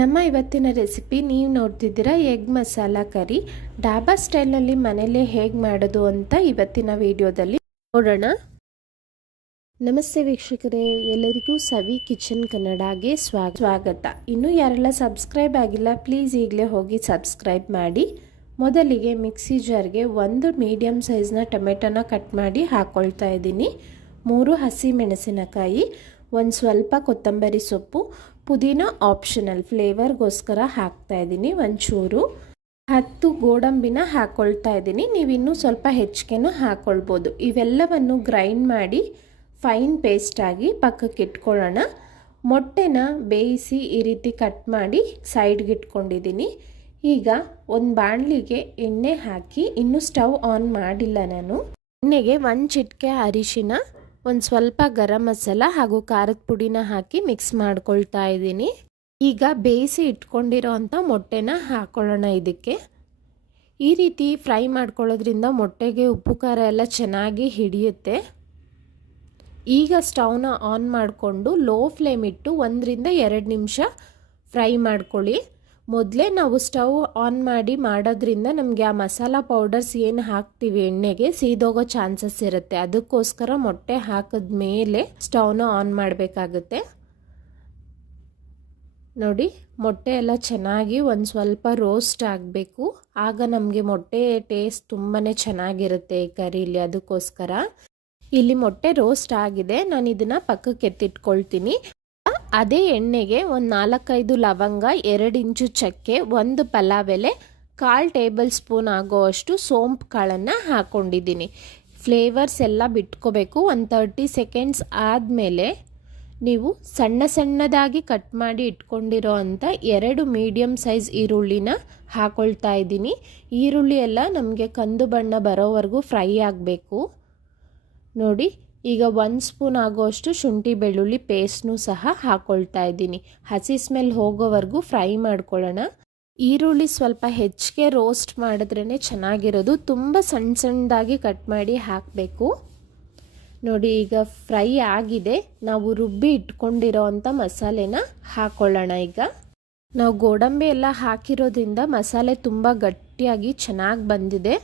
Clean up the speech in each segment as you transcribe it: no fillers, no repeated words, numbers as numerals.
ನಮ್ಮ ಇವತ್ತಿನ ರೆಸಿಪಿ ನೀವು ನೋಡ್ತಿದ್ದೀರಾ ಎಗ್ ಮಸಾಲ ಕರಿ. ಡಾಬಾ ಸ್ಟೈಲ್ನಲ್ಲಿ ಮನೆಯಲ್ಲೇ ಹೇಗೆ ಮಾಡೋದು ಅಂತ ಇವತ್ತಿನ ವಿಡಿಯೋದಲ್ಲಿ ನೋಡೋಣ. ನಮಸ್ತೆ ವೀಕ್ಷಕರೇ, ಎಲ್ಲರಿಗೂ ಸವಿ ಕಿಚನ್ ಕನ್ನಡಗೆ ಸ್ವಾಗತ. ಇನ್ನೂ ಯಾರೆಲ್ಲ ಸಬ್ಸ್ಕ್ರೈಬ್ ಆಗಿಲ್ಲ ಪ್ಲೀಸ್ ಈಗಲೇ ಹೋಗಿ ಸಬ್ಸ್ಕ್ರೈಬ್ ಮಾಡಿ. ಮೊದಲಿಗೆ ಮಿಕ್ಸಿ ಜಾರ್ಗೆ ಒಂದು ಮೀಡಿಯಮ್ ಸೈಜ್ನ ಟೊಮೆಟೊನ ಕಟ್ ಮಾಡಿ ಹಾಕ್ಕೊಳ್ತಾ ಇದ್ದೀನಿ. 3 ಹಸಿ ಮೆಣಸಿನಕಾಯಿ, ಒಂದು ಸ್ವಲ್ಪ ಕೊತ್ತಂಬರಿ ಸೊಪ್ಪು, ಪುದೀನ ಆಪ್ಷನಲ್, ಫ್ಲೇವರ್ಗೋಸ್ಕರ ಹಾಕ್ತಾ ಇದ್ದೀನಿ. ಒಂಚೂರು 10 ಗೋಡಂಬಿನ ಹಾಕ್ಕೊಳ್ತಾ ಇದ್ದೀನಿ. ನೀವು ಇನ್ನೂ ಸ್ವಲ್ಪ ಹೆಚ್ಚಿಗೆನೂ ಹಾಕ್ಕೊಳ್ಬೋದು. ಇವೆಲ್ಲವನ್ನು ಗ್ರೈಂಡ್ ಮಾಡಿ ಫೈನ್ ಪೇಸ್ಟಾಗಿ ಪಕ್ಕಕ್ಕೆ ಇಟ್ಕೊಳ್ಳೋಣ. ಮೊಟ್ಟೆನ ಬೇಯಿಸಿ ಈ ರೀತಿ ಕಟ್ ಮಾಡಿ ಸೈಡ್ಗೆ ಇಟ್ಕೊಂಡಿದ್ದೀನಿ. ಈಗ ಒಂದು ಬಾಣಲಿಗೆ ಎಣ್ಣೆ ಹಾಕಿ, ಇನ್ನೂ ಸ್ಟವ್ ಆನ್ ಮಾಡಿಲ್ಲ ನಾನು. ಎಣ್ಣೆಗೆ 1 ಚಿಟಿಕೆ ಅರಿಶಿನ, ಒಂದು ಸ್ವಲ್ಪ ಗರಂ ಮಸಾಲ ಹಾಗೂ ಖಾರದ ಪುಡಿನ ಹಾಕಿ ಮಿಕ್ಸ್ ಮಾಡ್ಕೊಳ್ತಾ ಇದ್ದೀನಿ. ಈಗ ಬೇಯಿಸಿ ಇಟ್ಕೊಂಡಿರೋ ಅಂಥ ಮೊಟ್ಟೆನ ಹಾಕ್ಕೊಳ್ಳೋಣ ಇದಕ್ಕೆ. ಈ ರೀತಿ ಫ್ರೈ ಮಾಡ್ಕೊಳ್ಳೋದ್ರಿಂದ ಮೊಟ್ಟೆಗೆ ಉಪ್ಪು ಖಾರ ಎಲ್ಲ ಚೆನ್ನಾಗಿ ಹಿಡಿಯುತ್ತೆ. ಈಗ ಸ್ಟವ್ನ ಆನ್ ಮಾಡಿಕೊಂಡು ಲೋ ಫ್ಲೇಮ್ ಇಟ್ಟು 1 ರಿಂದ 2 ನಿಮಿಷ ಫ್ರೈ ಮಾಡ್ಕೊಳ್ಳಿ. ಮೊದಲೇ ನಾವು ಸ್ಟವ್ ಆನ್ ಮಾಡಿ ಮಾಡೋದ್ರಿಂದ ನಮಗೆ ಆ ಮಸಾಲ ಪೌಡರ್ಸ್ ಏನು ಹಾಕ್ತೀವಿ ಎಣ್ಣೆಗೆ ಸೀದೋಗೋ ಚಾನ್ಸಸ್ ಇರುತ್ತೆ. ಅದಕ್ಕೋಸ್ಕರ ಮೊಟ್ಟೆ ಹಾಕಿದ ಮೇಲೆ ಸ್ಟವ್ನ ಆನ್ ಮಾಡಬೇಕಾಗುತ್ತೆ. ನೋಡಿ, ಮೊಟ್ಟೆ ಎಲ್ಲ ಚೆನ್ನಾಗಿ ಒಂದು ಸ್ವಲ್ಪ ರೋಸ್ಟ್ ಆಗಬೇಕು. ಆಗ ನಮಗೆ ಮೊಟ್ಟೆ ಟೇಸ್ಟ್ ತುಂಬಾ ಚೆನ್ನಾಗಿರುತ್ತೆ ಈ ಕರೀಲಿ. ಅದಕ್ಕೋಸ್ಕರ ಇಲ್ಲಿ ಮೊಟ್ಟೆ ರೋಸ್ಟ್ ಆಗಿದೆ. ನಾನು ಇದನ್ನು ಪಕ್ಕಕ್ಕೆ ಎತ್ತಿಟ್ಕೊಳ್ತೀನಿ. ಅದೇ ಎಣ್ಣೆಗೆ ಒಂದು 4-5 ಲವಂಗ, 2 ಇಂಚು ಚಕ್ಕೆ, 1 ಪಲಾವ್ ಎಲೆ, 1/4 ಟೇಬಲ್ ಸ್ಪೂನ್ ಆಗೋವಷ್ಟು ಸೋಂಪು ಕಾಳನ್ನು ಹಾಕ್ಕೊಂಡಿದ್ದೀನಿ. ಫ್ಲೇವರ್ಸ್ ಎಲ್ಲ ಬಿಟ್ಕೋಬೇಕು. ಒಂದು 30 ಸೆಕೆಂಡ್ಸ್ ಆದಮೇಲೆ ನೀವು ಸಣ್ಣದಾಗಿ ಕಟ್ ಮಾಡಿ ಇಟ್ಕೊಂಡಿರೋ ಅಂಥ 2 ಮೀಡಿಯಮ್ ಸೈಜ್ ಈರುಳ್ಳಿನ ಹಾಕ್ಕೊಳ್ತಾ ಇದ್ದೀನಿ. ಈರುಳ್ಳಿ ಎಲ್ಲ ನಮಗೆ ಕಂದು ಬಣ್ಣ ಬರೋವರೆಗೂ ಫ್ರೈ ಆಗಬೇಕು. ನೋಡಿ, ಈಗ 1 ಸ್ಪೂನ್ ಆಗೋಷ್ಟು ಶುಂಠಿ ಬೆಳ್ಳುಳ್ಳಿ ಪೇಸ್ಟ್ನೂ ಸಹ ಹಾಕ್ಕೊಳ್ತಾ ಇದ್ದೀನಿ. ಹಸಿ ಸ್ಮೆಲ್ ಹೋಗೋವರೆಗೂ ಫ್ರೈ ಮಾಡ್ಕೊಳ್ಳೋಣ. ಈರುಳ್ಳಿ ಸ್ವಲ್ಪ ಹೆಚ್ಚಿಗೆ ರೋಸ್ಟ್ ಮಾಡಿದ್ರೇ ಚೆನ್ನಾಗಿರೋದು. ತುಂಬ ಸಣ್ಣದಾಗಿ ಕಟ್ ಮಾಡಿ ಹಾಕಬೇಕು. ನೋಡಿ, ಈಗ ಫ್ರೈ ಆಗಿದೆ. ನಾವು ರುಬ್ಬಿ ಇಟ್ಕೊಂಡಿರೋ ಅಂಥ ಮಸಾಲೆನ ಹಾಕ್ಕೊಳ್ಳೋಣ. ಈಗ ನಾವು ಗೋಡಂಬಿ ಎಲ್ಲ ಹಾಕಿರೋದ್ರಿಂದ ಮಸಾಲೆ ತುಂಬ ಗಟ್ಟಿಯಾಗಿ ಚೆನ್ನಾಗಿ ಬಂದಿದೆ.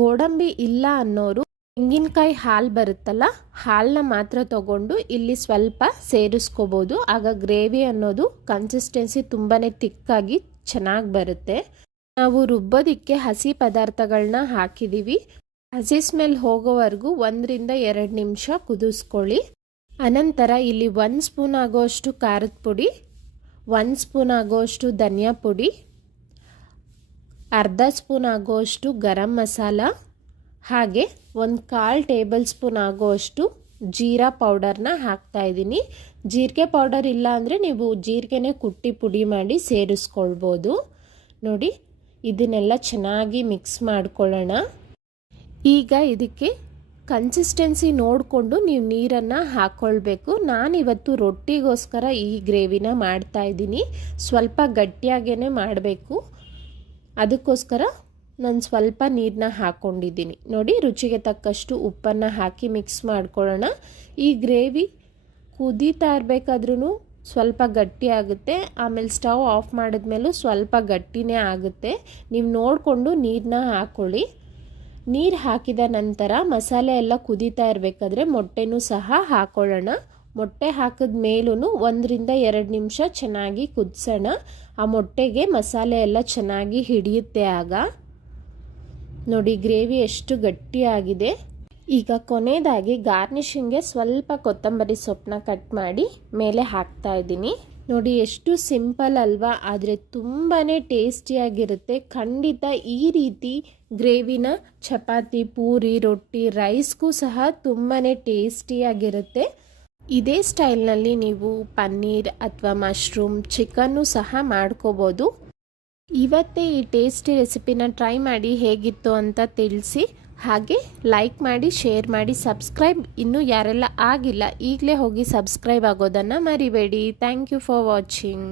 ಗೋಡಂಬಿ ಇಲ್ಲ ಅನ್ನೋರು ತೆಂಗಿನಕಾಯಿ ಹಾಲು ಬರುತ್ತಲ್ಲ, ಹಾಲನ್ನ ಮಾತ್ರ ತಗೊಂಡು ಇಲ್ಲಿ ಸ್ವಲ್ಪ ಸೇರಿಸ್ಕೋಬೋದು. ಆಗ ಗ್ರೇವಿ ಅನ್ನೋದು ಕನ್ಸಿಸ್ಟೆನ್ಸಿ ತುಂಬಾ ತಿಕ್ಕಾಗಿ ಚೆನ್ನಾಗಿ ಬರುತ್ತೆ. ನಾವು ರುಬ್ಬೋದಕ್ಕೆ ಹಸಿ ಪದಾರ್ಥಗಳನ್ನ ಹಾಕಿದ್ದೀವಿ. ಹಸಿ ಸ್ಮೆಲ್ ಹೋಗೋವರೆಗೂ 1 ರಿಂದ 2 ನಿಮಿಷ ಕುದಿಸ್ಕೊಳ್ಳಿ. ಅನಂತರ ಇಲ್ಲಿ 1 ಸ್ಪೂನ್ ಆಗೋಷ್ಟು ಖಾರದ ಪುಡಿ, 1 ಸ್ಪೂನ್ ಆಗೋಷ್ಟು ಧನಿಯಾ ಪುಡಿ, ಅರ್ಧ ಸ್ಪೂನ್ ಆಗೋಷ್ಟು ಗರಂ ಮಸಾಲ, ಹಾಗೆ 1/4 ಟೇಬಲ್ ಸ್ಪೂನ್ ಆಗೋಷ್ಟು ಜೀರಾ ಪೌಡರ್ನ ಹಾಕ್ತಾ ಇದ್ದೀನಿ. ಜೀರಿಗೆ ಪೌಡರ್ ಇಲ್ಲ ಅಂದರೆ ನೀವು ಜೀರಿಗೆನೇ ಕುಟ್ಟಿ ಪುಡಿ ಮಾಡಿ ಸೇರಿಸ್ಕೊಳ್ಬೋದು. ನೋಡಿ, ಇದನ್ನೆಲ್ಲ ಚೆನ್ನಾಗಿ ಮಿಕ್ಸ್ ಮಾಡ್ಕೊಳ್ಳೋಣ. ಈಗ ಇದಕ್ಕೆ ಕನ್ಸಿಸ್ಟೆನ್ಸಿ ನೋಡಿಕೊಂಡು ನೀವು ನೀರನ್ನು ಹಾಕ್ಕೊಳ್ಬೇಕು. ನಾನಿವತ್ತು ರೊಟ್ಟಿಗೋಸ್ಕರ ಈ ಗ್ರೇವಿನ ಮಾಡ್ತಾ ಇದ್ದೀನಿ. ಸ್ವಲ್ಪ ಗಟ್ಟಿಯಾಗೇ ಮಾಡಬೇಕು. ಅದಕ್ಕೋಸ್ಕರ ನಾನು ಸ್ವಲ್ಪ ನೀರನ್ನ ಹಾಕ್ಕೊಂಡಿದ್ದೀನಿ. ನೋಡಿ, ರುಚಿಗೆ ತಕ್ಕಷ್ಟು ಉಪ್ಪನ್ನು ಹಾಕಿ ಮಿಕ್ಸ್ ಮಾಡ್ಕೊಳ್ಳೋಣ. ಈ ಗ್ರೇವಿ ಕುದೀತಾ ಇರಬೇಕಾದ್ರೂ ಸ್ವಲ್ಪ ಗಟ್ಟಿ ಆಗುತ್ತೆ. ಆಮೇಲೆ ಸ್ಟವ್ ಆಫ್ ಮಾಡಿದ್ಮೇಲೂ ಸ್ವಲ್ಪ ಗಟ್ಟಿನೇ ಆಗುತ್ತೆ. ನೀವು ನೋಡಿಕೊಂಡು ನೀರನ್ನ ಹಾಕ್ಕೊಳ್ಳಿ. ನೀರು ಹಾಕಿದ ನಂತರ ಮಸಾಲೆ ಎಲ್ಲ ಕುದೀತಾ ಇರಬೇಕಾದ್ರೆ ಮೊಟ್ಟೆನೂ ಸಹ ಹಾಕ್ಕೊಳ್ಳೋಣ. ಮೊಟ್ಟೆ ಹಾಕಿದ ಮೇಲೂ 1 ರಿಂದ 2 ನಿಮಿಷ ಚೆನ್ನಾಗಿ ಕುದಿಸೋಣ. ಆ ಮೊಟ್ಟೆಗೆ ಮಸಾಲೆ ಎಲ್ಲ ಚೆನ್ನಾಗಿ ಹಿಡಿಯುತ್ತೆ. ಆಗ ನೋಡಿ, ಗ್ರೇವಿ ಎಷ್ಟು ಗಟ್ಟಿಯಾಗಿದೆ. ಈಗ ಕೊನೆಯದಾಗಿ ಗಾರ್ನಿಷಿಂಗ್ಗೆ ಸ್ವಲ್ಪ ಕೊತ್ತಂಬರಿ ಸೊಪ್ಪನ್ನ ಕಟ್ ಮಾಡಿ ಮೇಲೆ ಹಾಕ್ತಾ ಇದ್ದೀನಿ. ನೋಡಿ, ಎಷ್ಟು ಸಿಂಪಲ್ ಅಲ್ವಾ, ಆದರೆ ತುಂಬಾ ಟೇಸ್ಟಿಯಾಗಿರುತ್ತೆ. ಖಂಡಿತ ಈ ರೀತಿ ಗ್ರೇವಿನ ಚಪಾತಿ, ಪೂರಿ, ರೊಟ್ಟಿ, ರೈಸ್ಗೂ ಸಹ ತುಂಬಾ ಟೇಸ್ಟಿಯಾಗಿರುತ್ತೆ. ಇದೇ ಸ್ಟೈಲ್ನಲ್ಲಿ ನೀವು ಪನ್ನೀರ್ ಅಥವಾ ಮಶ್ರೂಮ್, ಚಿಕನ್ನು ಸಹ ಮಾಡ್ಕೋಬೋದು. ಇವತ್ತೇ ಈ ಟೇಸ್ಟಿ ರೆಸಿಪಿನ ಟ್ರೈ ಮಾಡಿ ಹೇಗಿತ್ತು ಅಂತ ತಿಳಿಸಿ. ಹಾಗೆ ಲೈಕ್ ಮಾಡಿ, ಶೇರ್ ಮಾಡಿ, ಸಬ್ಸ್ಕ್ರೈಬ್ ಇನ್ನೂ ಯಾರೆಲ್ಲ ಆಗಿಲ್ಲ ಈಗಲೇ ಹೋಗಿ ಸಬ್ಸ್ಕ್ರೈಬ್ ಆಗೋದನ್ನು ಮರಿಬೇಡಿ. Thank you for watching.